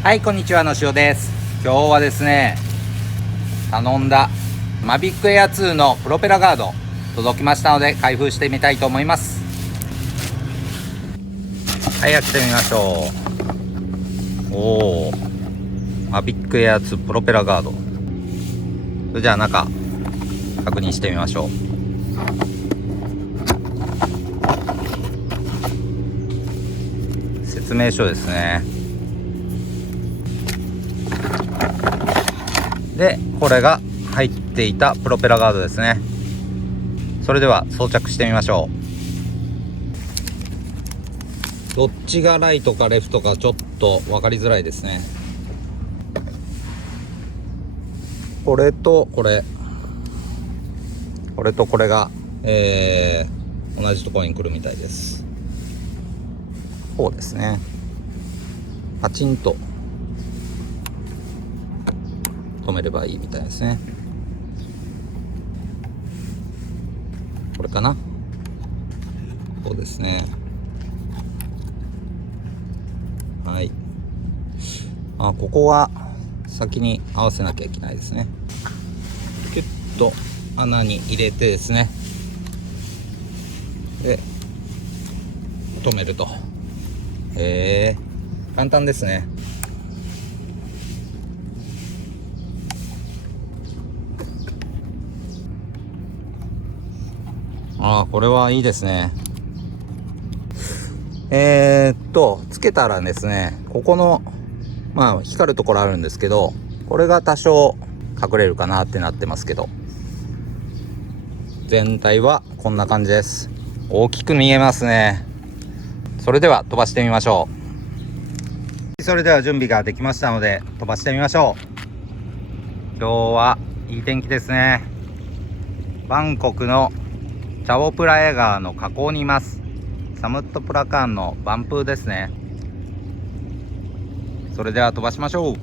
はい、こんにちは、のしおです。今日はですね、頼んだマビックエア2のプロペラガード届きましたので開封してみたいと思います。はい、開けてみましょう。おー、マビックエア2プロペラガード。それじゃあ中確認してみましょう。説明書ですね。で、これが入っていたプロペラガードですね。それでは装着してみましょう。どっちがライトかレフトかちょっと分かりづらいですね。これとこれとこれが、同じところに来るみたいです。こうですね。パチンと止めればいいみたいですね。これかな。こうですね。はい。ここは先に合わせなきゃいけないですね。キュッと穴に入れてですね。で、止めると。簡単ですね。これはいいですね。つけたらですね、ここの光るところあるんですけど、これが多少隠れるかなってなってますけど、全体はこんな感じです。大きく見えますね。それでは飛ばしてみましょう。それでは準備ができましたので飛ばしてみましょう。今日はいい天気ですね。バンコクのチャオプラヤ川の河口にいます。サムットプラカーンのバンプーですね。それでは飛ばしましょう。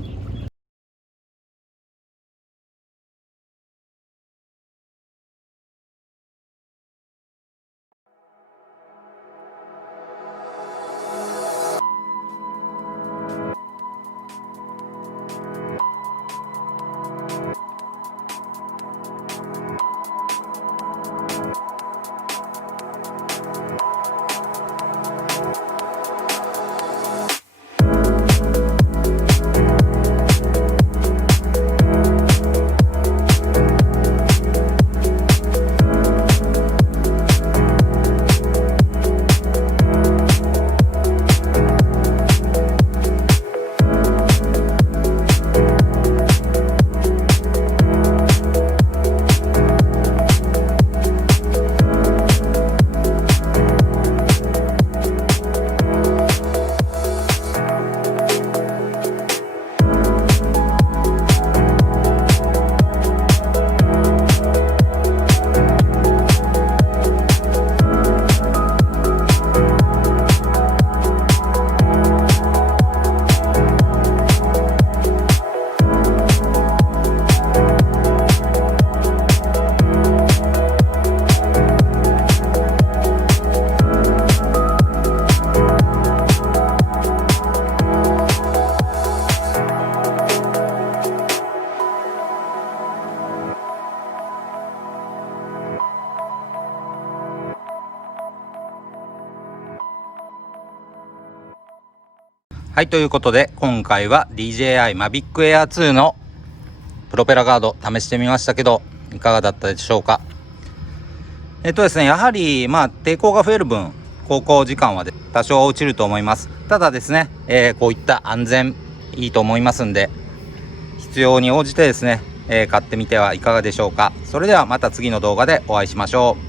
はい、ということで今回は DJI Mavic Air 2のプロペラガード試してみましたけど、いかがだったでしょうか。ですね、やはり抵抗が増える分航行時間は多少落ちると思います。ただですね、こういった安全いいと思いますんで、必要に応じてですね、買ってみてはいかがでしょうか。それではまた次の動画でお会いしましょう。